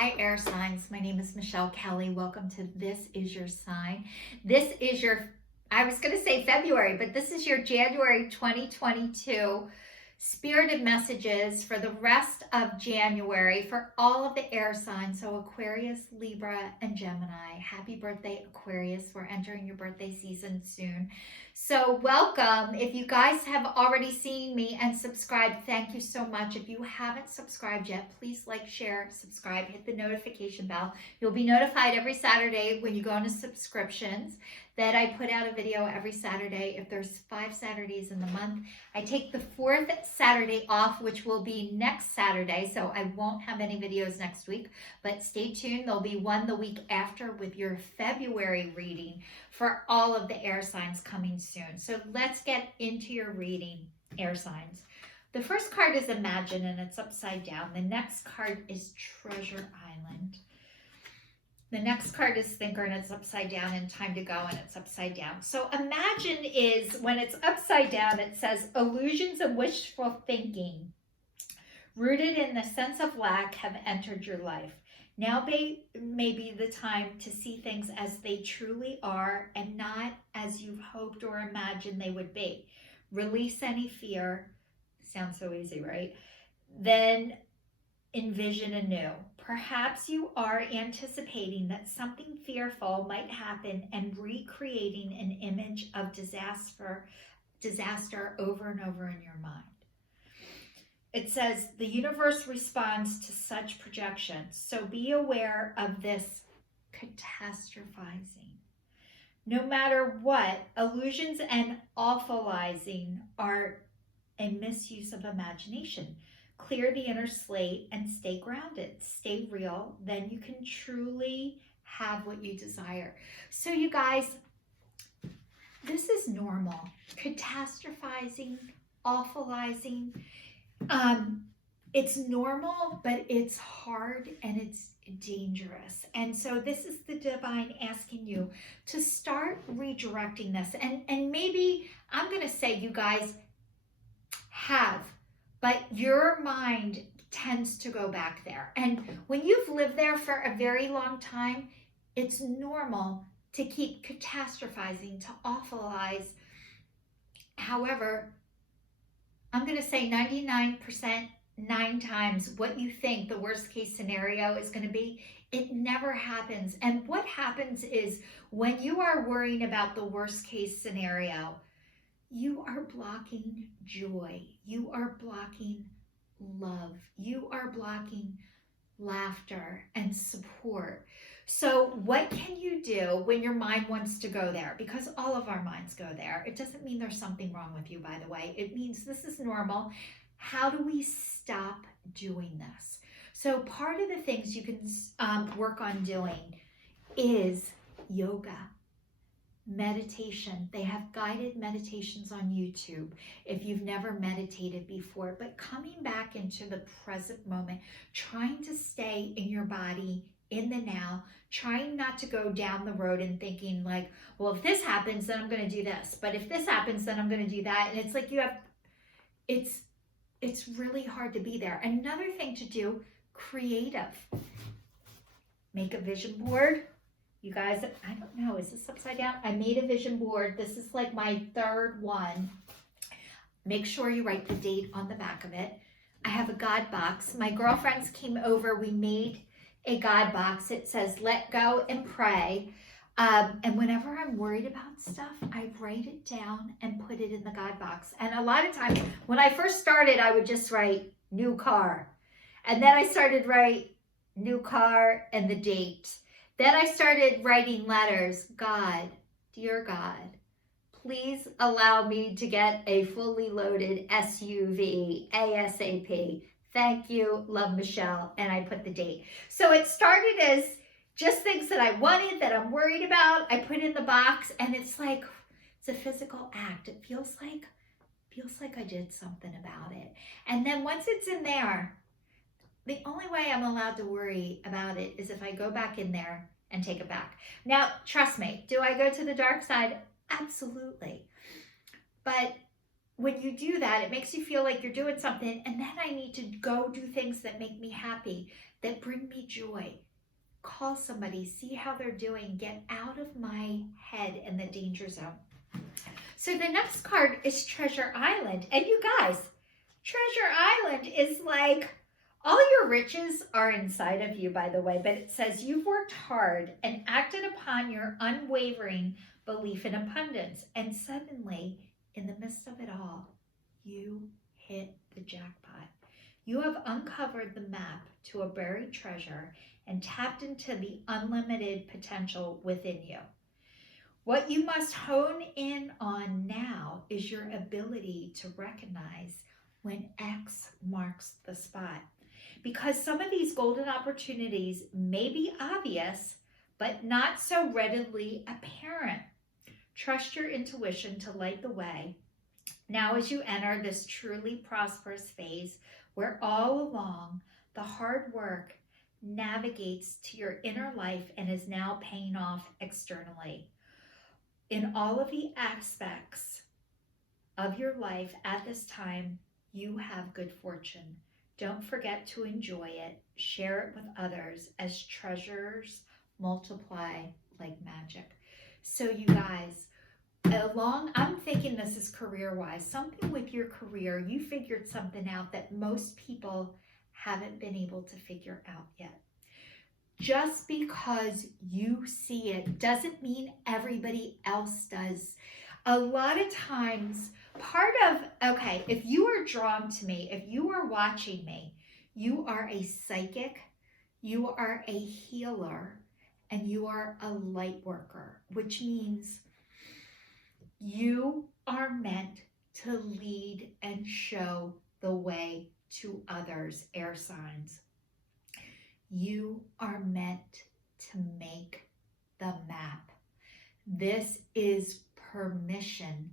Hi, air signs. My name is Michelle Kelly. Welcome to This Is Your Sign. This is your, I was going to say February, but this is your January 2022 spirited messages for the rest of January for all of the air signs. So Aquarius, Libra, and Gemini. Happy birthday, Aquarius. We're entering your birthday season soon. So welcome. If you guys have already seen me and subscribed, thank you so much. If you haven't subscribed yet, please like, share, subscribe, hit the notification bell. You'll be notified every Saturday when you go into subscriptions that I put out a video every Saturday. If there's 5 Saturdays in the month, I take the 4th Saturday off, which will be next Saturday. So I won't have any videos next week, but stay tuned. There'll be one the week after with your February reading for all of the air signs coming soon. So let's get into your reading, air signs. The first card is Imagine, and it's upside down. The next card is Treasure Island. The next card is Thinker, and it's upside down, and Time to Go, and it's upside down. So Imagine is, when it's upside down, it says, illusions and wishful thinking, rooted in the sense of lack, have entered your life. Now may be the time to see things as they truly are and not as you've hoped or imagined they would be. Release any fear. Sounds so easy, right? Then envision anew. Perhaps you are anticipating that something fearful might happen and recreating an image of disaster over and over in your mind. It says the universe responds to such projections, so be aware of this catastrophizing. No matter what, illusions and awfulizing are a misuse of imagination. Clear the inner slate and stay grounded. Stay real. Then you can truly have what you desire. So you guys, this is normal. Catastrophizing, awfulizing. It's normal, but it's hard and it's dangerous. And so this is the divine asking you to start redirecting this. And maybe I'm going to say you guys have, but your mind tends to go back there. And when you've lived there for a very long time, it's normal to keep catastrophizing, to awfulize. However, I'm going to say 99%, 9 times what you think the worst case scenario is going to be, it never happens. And what happens is when you are worrying about the worst case scenario, you are blocking joy. You are blocking love. You are blocking laughter and support. So what can you do when your mind wants to go there? Because all of our minds go there. It doesn't mean there's something wrong with you, by the way. It means this is normal. How do we stop doing this? So part of the things you can work on doing is yoga, meditation. They have guided meditations on YouTube if you've never meditated before, but coming back into the present moment, trying to stay in your body, in the now, trying not to go down the road and thinking like, well, if this happens, then I'm going to do this. But if this happens, then I'm going to do that. And it's like it's really hard to be there. Another thing to do, creative. Make a vision board. You guys, I don't know, is this upside down? I made a vision board. This is like my 3rd one. Make sure you write the date on the back of it. I have a God box. My girlfriends came over. We made a God box. It says, let go and pray. And whenever I'm worried about stuff, I write it down and put it in the God box. And a lot of times, when I first started, I would just write new car. And then I started write new car and the date. Then I started writing letters. God, dear God, please allow me to get a fully loaded SUV ASAP. Thank you, love, Michelle. And I put the date. So it started as just things that I wanted, that I'm worried about. I put in the box, and it's like, it's a physical act. It feels like I did something about it. And then once it's in there, the only way I'm allowed to worry about it is if I go back in there and take it back. Now, trust me, do I go to the dark side? Absolutely. But when you do that, it makes you feel like you're doing something, and then I need to go do things that make me happy, that bring me joy. Call somebody, see how they're doing, get out of my head and the danger zone. So the next card is Treasure Island. And you guys, Treasure Island is like, all your riches are inside of you, by the way, but it says you've worked hard and acted upon your unwavering belief in abundance. And suddenly, in the midst of it all, you hit the jackpot. You have uncovered the map to a buried treasure and tapped into the unlimited potential within you. What you must hone in on now is your ability to recognize when X marks the spot. Because some of these golden opportunities may be obvious, but not so readily apparent. Trust your intuition to light the way. Now, as you enter this truly prosperous phase, where all along the hard work navigates to your inner life and is now paying off externally. In all of the aspects of your life at this time, you have good fortune. Don't forget to enjoy it. Share it with others as treasures multiply like magic. So you guys, I'm thinking this is career-wise. Something with your career, you figured something out that most people haven't been able to figure out yet. Just because you see it doesn't mean everybody else does. A lot of times, if you are drawn to me, if you are watching me, you are a psychic, you are a healer, and you are a light worker, which means you are meant to lead and show the way to others, air signs. You are meant to make the map. This is permission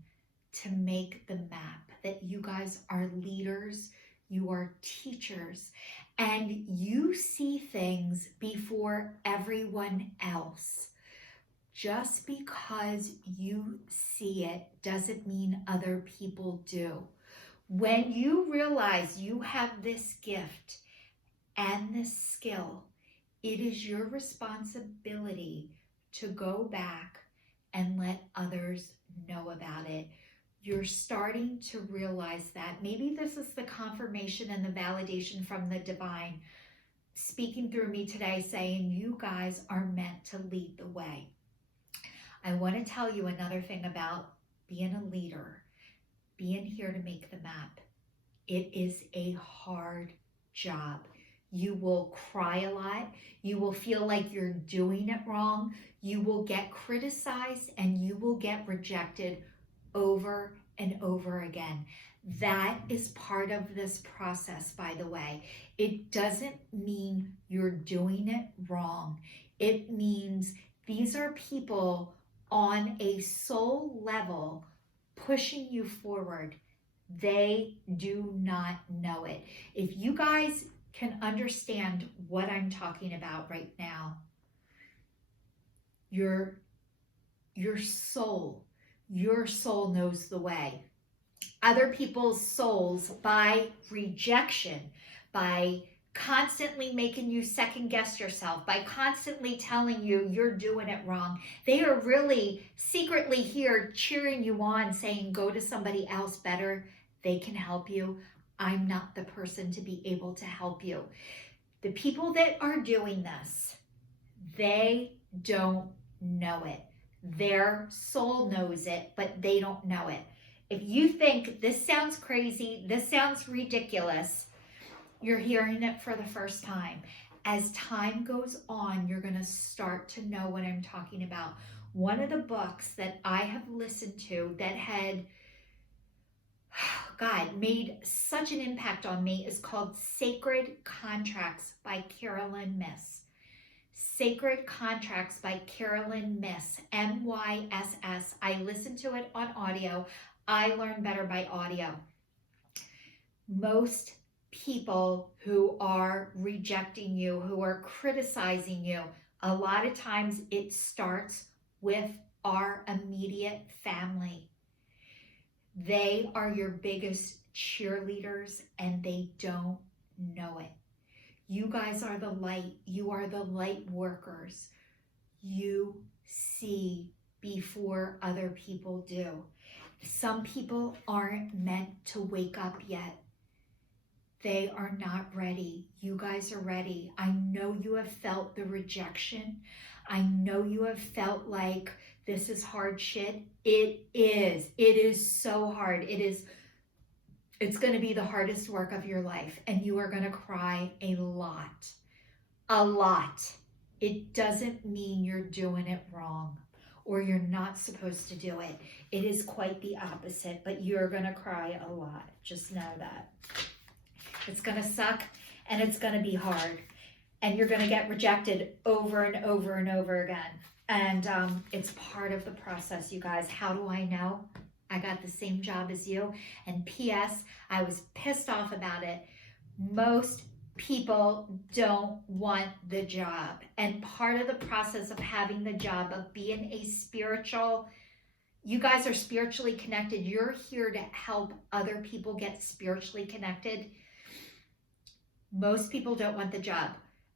to make the map, that you guys are leaders, you are teachers, and you see things before everyone else. Just because you see it doesn't mean other people do. When you realize you have this gift and this skill, it is your responsibility to go back and let others know about it. You're starting to realize that. Maybe this is the confirmation and the validation from the divine speaking through me today, saying you guys are meant to lead the way. I want to tell you another thing about being a leader, being here to make the map. It is a hard job. You will cry a lot. You will feel like you're doing it wrong. You will get criticized and you will get rejected over and over again. That is part of this process, by the way. It doesn't mean you're doing it wrong. It means these are people on a soul level pushing you forward. They do not know it. If you guys can understand what I'm talking about right now, your soul knows the way. Other people's souls, by rejection, by constantly making you second guess yourself, by constantly telling you you're doing it wrong, they are really secretly here cheering you on, saying go to somebody else better. They can help you. I'm not the person to be able to help you. The people that are doing this, they don't know it. Their soul knows it, but they don't know it. If you think this sounds crazy, this sounds ridiculous, you're hearing it for the first time. As time goes on, you're going to start to know what I'm talking about. One of the books that I have listened to that had made such an impact on me is called Sacred Contracts by Carolyn Myss. Sacred Contracts by Carolyn Myss, M-Y-S-S. I listened to it on audio. I learn better by audio. Most people who are rejecting you, who are criticizing you, a lot of times it starts with our immediate family. They are your biggest cheerleaders and they don't know it. You guys are the light. You are the light workers. You see before other people do. Some people aren't meant to wake up yet. They are not ready. You guys are ready. I know you have felt the rejection. I know you have felt like this is hard shit. It is. It is so hard. It's going to be the hardest work of your life, and you are going to cry a lot. A lot. It doesn't mean you're doing it wrong or you're not supposed to do it. It is quite the opposite, but you're going to cry a lot. Just know that. It's going to suck and it's going to be hard, and you're going to get rejected over and over and over again. And it's part of the process, you guys. How do I know? I got the same job as you. And P.S., I was pissed off about it. Most people don't want the job. And part of the process of having the job, of being a spiritual, you guys are spiritually connected. You're here to help other people get spiritually connected. Most people don't want the job.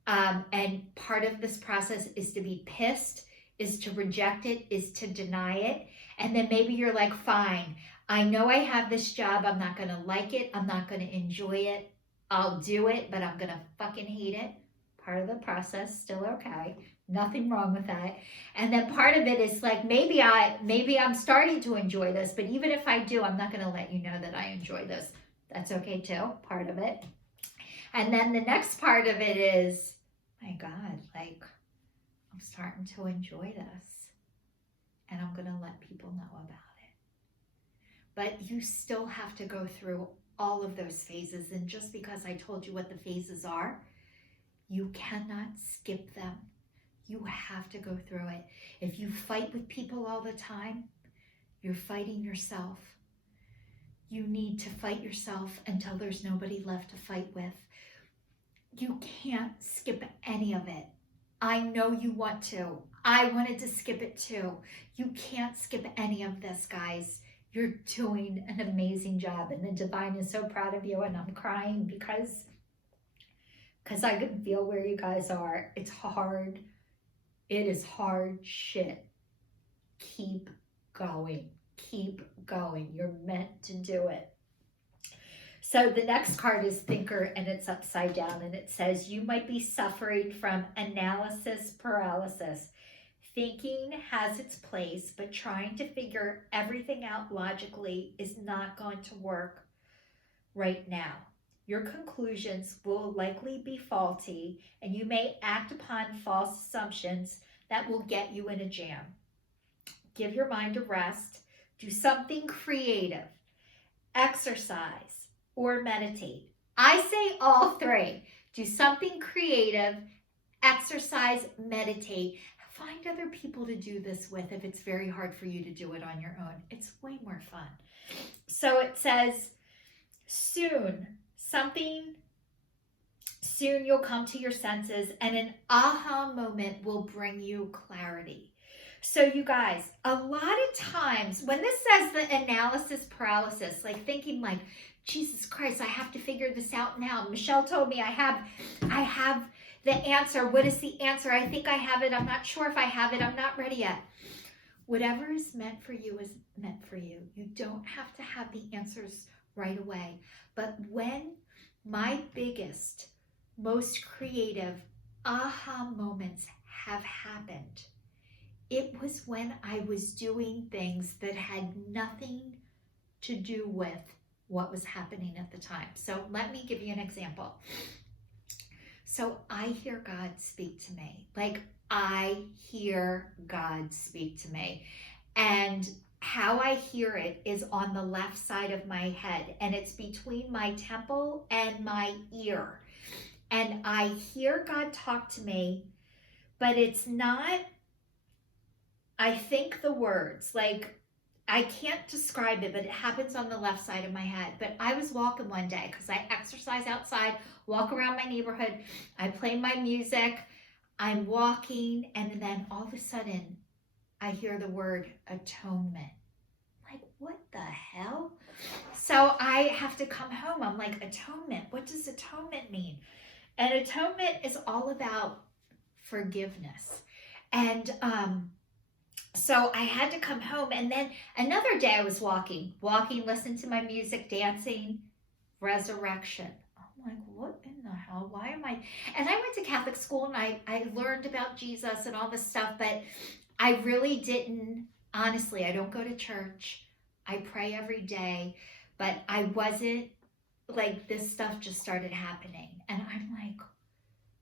And part of this process is to be pissed, is to reject it, is to deny it. And then maybe you're like, fine, I know I have this job. I'm not going to like it. I'm not going to enjoy it. I'll do it, but I'm going to fucking hate it. Part of the process, still okay. Nothing wrong with that. And then part of it is like, maybe I'm starting to enjoy this, but even if I do, I'm not going to let you know that I enjoy this. That's okay too, part of it. And then the next part of it is, my God, like, I'm starting to enjoy this, and I'm going to let people know about it. But you still have to go through all of those phases. And just because I told you what the phases are, you cannot skip them. You have to go through it. If you fight with people all the time, you're fighting yourself. You need to fight yourself until there's nobody left to fight with. You can't skip any of it. I know you want to. I wanted to skip it too. You can't skip any of this, guys. You're doing an amazing job, and the divine is so proud of you, and I'm crying because I can feel where you guys are. It's hard. It is hard shit. Keep going. Keep going. You're meant to do it. So the next card is Thinker, and it's upside down, and it says, you might be suffering from analysis paralysis. Thinking has its place, but trying to figure everything out logically is not going to work right now. Your conclusions will likely be faulty, and you may act upon false assumptions that will get you in a jam. Give your mind a rest. Do something creative. Exercise or meditate. I say all three. Do something creative, exercise, meditate. Find other people to do this with if it's very hard for you to do it on your own. It's way more fun. So it says, soon you'll come to your senses, and an aha moment will bring you clarity. So you guys, a lot of times when this says the analysis paralysis, like thinking like, Jesus Christ, I have to figure this out now. Michelle told me I have the answer. What is the answer? I think I have it. I'm not sure if I have it. I'm not ready yet. Whatever is meant for you is meant for you. You don't have to have the answers right away. But when my biggest, most creative aha moments have happened, it was when I was doing things that had nothing to do with what was happening at the time. So let me give you an example. So I hear God speak to me. Like, I hear God speak to me. And how I hear it is on the left side of my head, and it's between my temple and my ear. And I hear God talk to me, but it's not, I think the words, like, I can't describe it, but it happens on the left side of my head. But I was walking one day because I exercise outside, walk around my neighborhood. I play my music. I'm walking, and then all of a sudden, I hear the word atonement. Like, what the hell? So I have to come home. I'm like, atonement. What does atonement mean? And atonement is all about forgiveness. And so I had to come home. And then another day I was walking, listening to my music, dancing, resurrection. I'm like, what in the hell? Why am I? And I went to Catholic school and I learned about Jesus and all this stuff, but I really didn't, honestly, I don't go to church. I pray every day, but I wasn't like, this stuff just started happening. And I'm like,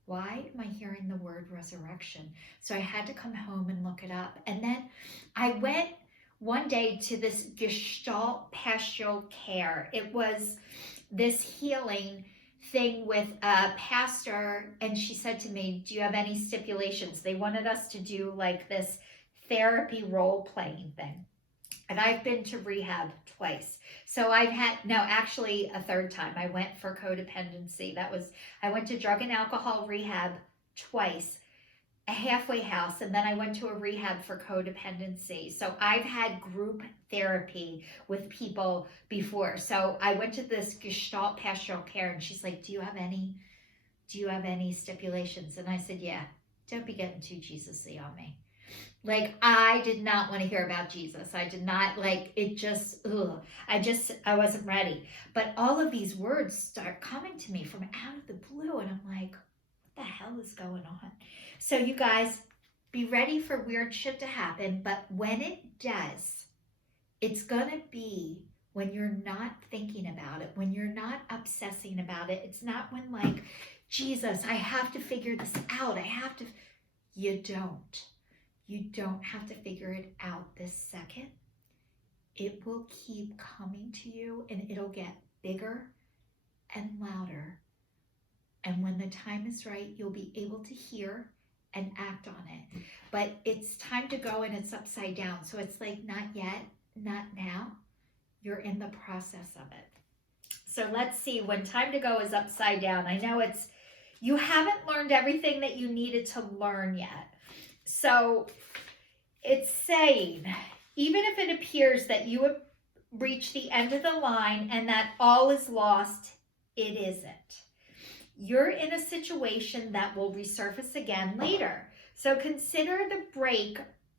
why am I hearing the word resurrection? So I had to come home and look it up. And then I went one day to this Gestalt pastoral care. It was this healing thing with a pastor, and she said to me, do you have any stipulations? They wanted us to do like this therapy role-playing thing. And I've been to rehab twice. So I've had, no, actually a third time. I went for codependency. I went to drug and alcohol rehab twice, a halfway house, and then I went to a rehab for codependency. So I've had group therapy with people before. So I went to this Gestalt pastoral care, and she's like, do you have any stipulations? And I said, yeah, don't be getting too Jesus-y on me. Like, I did not want to hear about Jesus. I did not, like, it just, I wasn't ready. But all of these words start coming to me from out of the blue, and I'm like, what the hell is going on? So you guys, be ready for weird shit to happen, but when it does, it's gonna be when you're not thinking about it, when you're not obsessing about it. It's not when, like, Jesus, I have to figure this out. You don't. You don't have to figure it out this second. It will keep coming to you, and it'll get bigger and louder. And when the time is right, you'll be able to hear and act on it. But it's time to go, and it's upside down. So it's like, not yet, not now. You're in the process of it. So let's see, when time to go is upside down. I know you haven't learned everything that you needed to learn yet. So it's saying, even if it appears that you have reached the end of the line and that all is lost, it isn't. You're in a situation that will resurface again later. So consider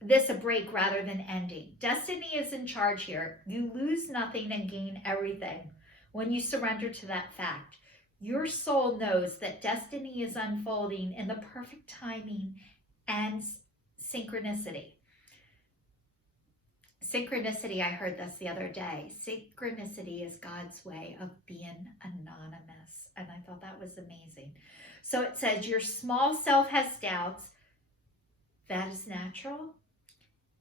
this a break rather than ending. Destiny is in charge here. You lose nothing and gain everything when you surrender to that fact. Your soul knows that destiny is unfolding in the perfect timing and synchronicity. Synchronicity, I heard this the other day. Synchronicity is God's way of being anonymous. And I thought that was amazing. So it says, your small self has doubts. That is natural.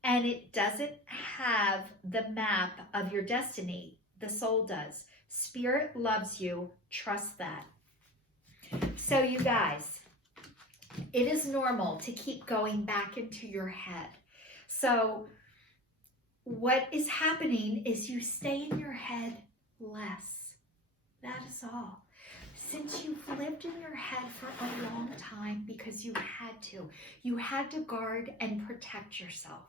And it doesn't have the map of your destiny. The soul does. Spirit loves you. Trust that. So you guys, it is normal to keep going back into your head. So what is happening is you stay in your head less. That is all. Since you've lived in your head for a long time because you had to guard and protect yourself.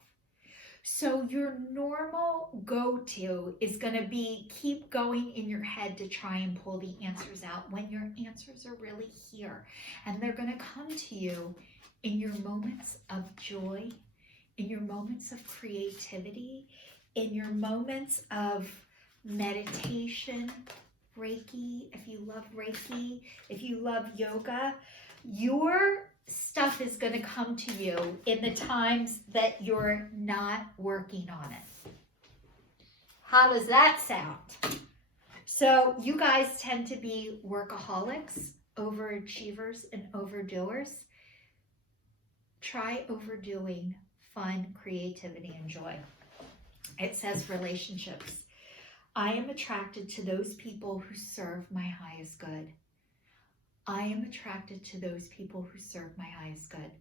So your normal go-to is going to be keep going in your head to try and pull the answers out when your answers are really here. And they're going to come to you in your moments of joy, in your moments of creativity, in your moments of meditation, Reiki, if you love Reiki, if you love yoga, your stuff is going to come to you in the times that you're not working on it. How does that sound? So you guys tend to be workaholics, overachievers, and overdoers. Try overdoing fun, creativity, and joy. It says relationships. I am attracted to those people who serve my highest good. I am attracted to those people who serve my highest good.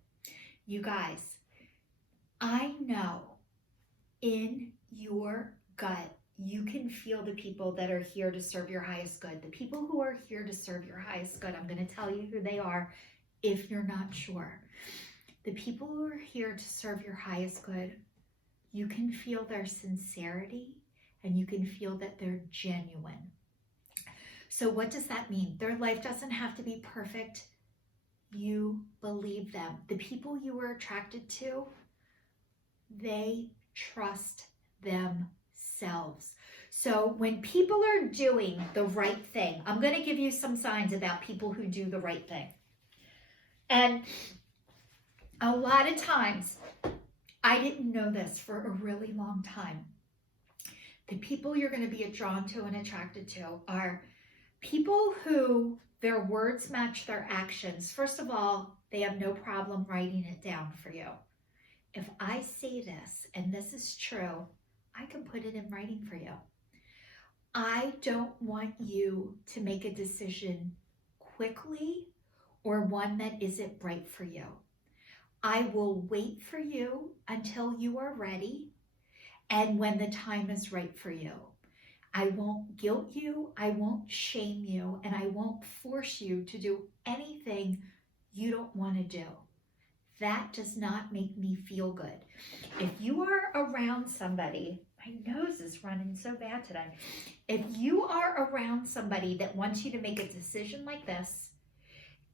You guys, I know in your gut, you can feel the people that are here to serve your highest good. The people who are here to serve your highest good, I'm going to tell you who they are if you're not sure. The people who are here to serve your highest good, you can feel their sincerity and you can feel that they're genuine. So what does that mean? Their life doesn't have to be perfect. You believe them. The people you were attracted to, they trust themselves. So when people are doing the right thing, I'm going to give you some signs about people who do the right thing. And a lot of times, I didn't know this for a really long time. The people you're going to be drawn to and attracted to are people who their words match their actions. First of all, they have no problem writing it down for you. If I say this and this is true, I can put it in writing for you. I don't want you to make a decision quickly or one that isn't right for you. I will wait for you until you are ready and when the time is right for you. I won't guilt you, I won't shame you, and I won't force you to do anything you don't want to do. That does not make me feel good. If you are around somebody, my nose is running so bad today. If you are around somebody that wants you to make a decision like this,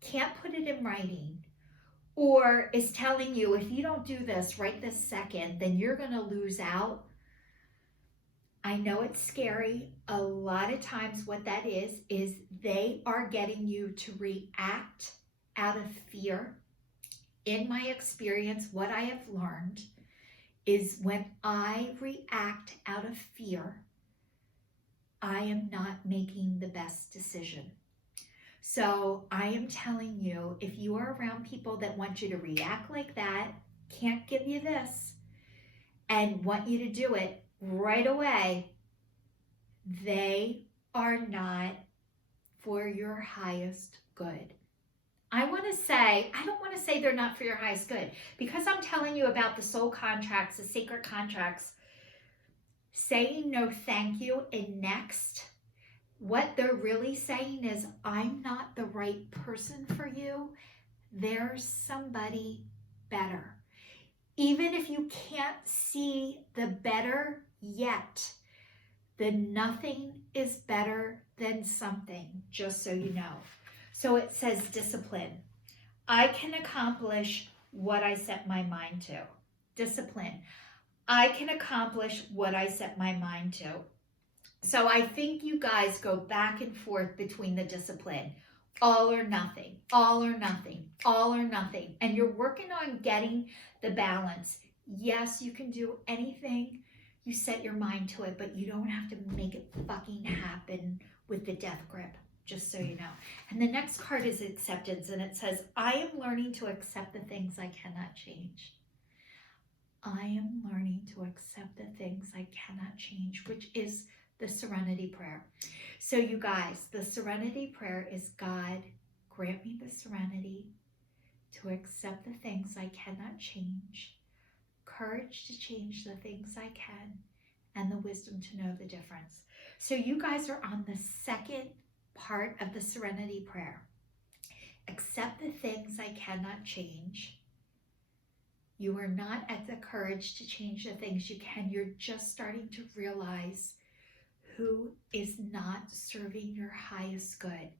can't put it in writing, or is telling you if you don't do this right this second, then you're going to lose out. I know it's scary. A lot of times what that is they are getting you to react out of fear. In my experience, what I have learned is when I react out of fear, I am not making the best decision. So I am telling you, if you are around people that want you to react like that, can't give you this, and want you to do it right away, they are not for your highest good. I don't want to say they're not for your highest good, because I'm telling you about the soul contracts, the sacred contracts, saying no thank you and next. What they're really saying is, I'm not the right person for you. There's somebody better. Even if you can't see the better yet, then nothing is better than something, just so you know. So it says discipline. I can accomplish what I set my mind to. Discipline. I can accomplish what I set my mind to. So I think you guys go back and forth between the discipline. All or nothing, all or nothing, all or nothing. And you're working on getting the balance. Yes, you can do anything you set your mind to it, but you don't have to make it fucking happen with the death grip, just so you know. And the next card is acceptance, and it says, I am learning to accept the things I cannot change. I am learning to accept the things I cannot change, which is the serenity prayer. So you guys, the serenity prayer is, God, grant me the serenity to accept the things I cannot change, courage to change the things I can, and the wisdom to know the difference. So you guys are on the second part of the serenity prayer. Accept the things I cannot change. You are not at the courage to change the things you can. You're just starting to realize who is not serving your highest good.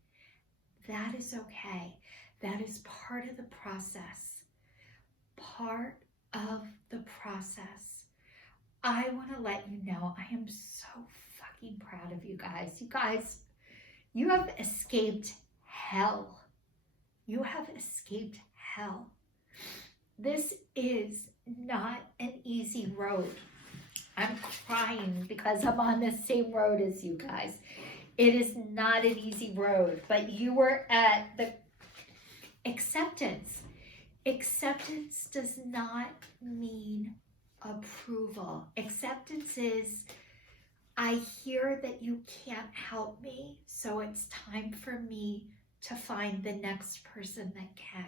That is okay. That is part of the process. Part of the process. I want to let you know, I am so fucking proud of you guys. You guys, you have escaped hell. You have escaped hell. This is not an easy road. I'm crying because I'm on the same road as you guys. It is not an easy road, but you were at the acceptance. Acceptance does not mean approval. Acceptance is, I hear that you can't help me, so it's time for me to find the next person that can.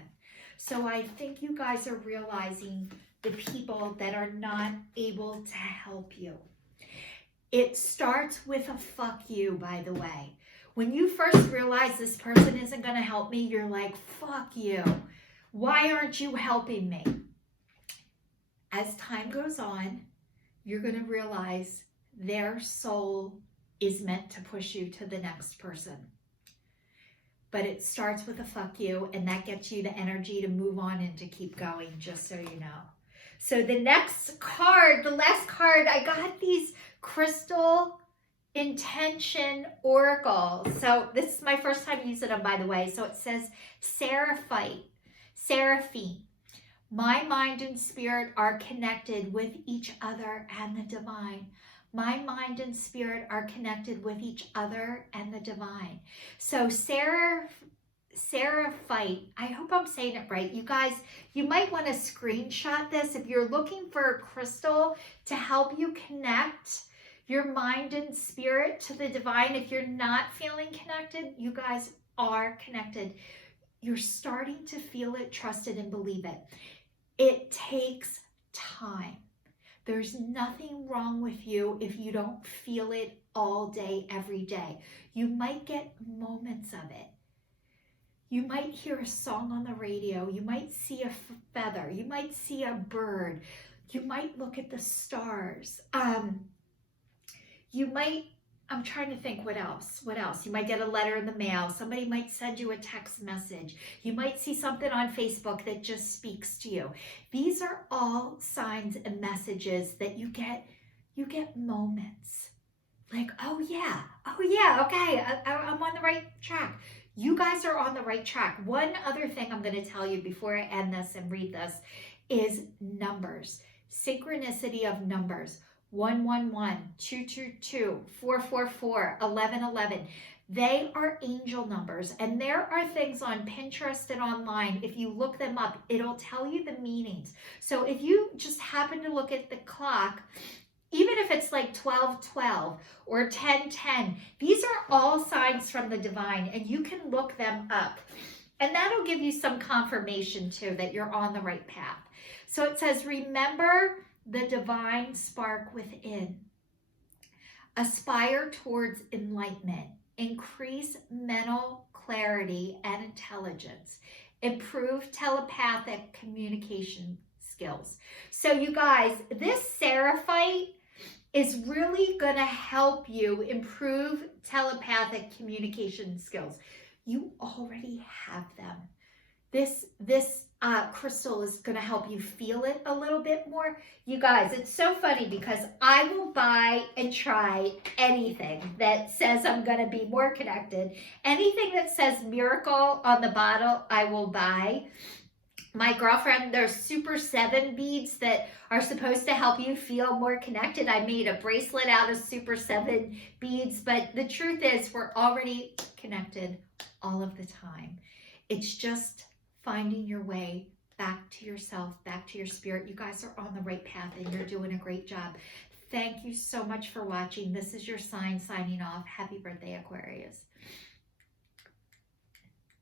So I think you guys are realizing the people that are not able to help you. It starts with a fuck you, by the way. When you first realize this person isn't going to help me, you're like, fuck you. Why aren't you helping me? As time goes on, you're going to realize their soul is meant to push you to the next person. But it starts with a fuck you, and that gets you the energy to move on and to keep going, just so you know. So the next card, the last card, I got these crystal intention oracles. So this is my first time using them, by the way. So it says Seraphite, Seraphine. My mind and spirit are connected with each other and the divine. My mind and spirit are connected with each other and the divine. So Seraphite, I hope I'm saying it right. You guys, you might want to screenshot this if you're looking for a crystal to help you connect your mind and spirit to the divine. If you're not feeling connected, you guys are connected. You're starting to feel it, trust it, and believe it. It takes time. There's nothing wrong with you if you don't feel it all day, every day. You might get moments of it. You might hear a song on the radio. You might see a feather. You might see a bird. You might look at the stars. You might, I'm trying to think what else. You might get a letter in the mail. Somebody might send you a text message. You might see something on Facebook that just speaks to you. These are all signs and messages that you get moments. Like, oh yeah, okay, I'm on the right track. You guys are on the right track. One other thing I'm going to tell you before I end this and read this is numbers. Synchronicity of numbers. 111, 222, 444, 1111. They are angel numbers, and there are things on Pinterest and online. If you look them up, it'll tell you the meanings. So if you just happen to look at the clock, even if it's like 1212 or 1010, these are all signs from the divine, and you can look them up. And that'll give you some confirmation too that you're on the right path. So it says, remember the divine spark within. Aspire towards enlightenment. Increase mental clarity and intelligence. Improve telepathic communication skills. So you guys, this Seraphite is really going to help you improve telepathic communication skills. You already have them. This crystal is going to help you feel it a little bit more. You guys, it's so funny because I will buy and try anything that says I'm going to be more connected. Anything that says miracle on the bottle, I will buy. My girlfriend, there's Super 7 beads that are supposed to help you feel more connected. I made a bracelet out of Super 7 beads, but the truth is we're already connected all of the time. It's just finding your way back to yourself, back to your spirit. You guys are on the right path and you're doing a great job. Thank you so much for watching. This is your sign signing off. Happy birthday, Aquarius.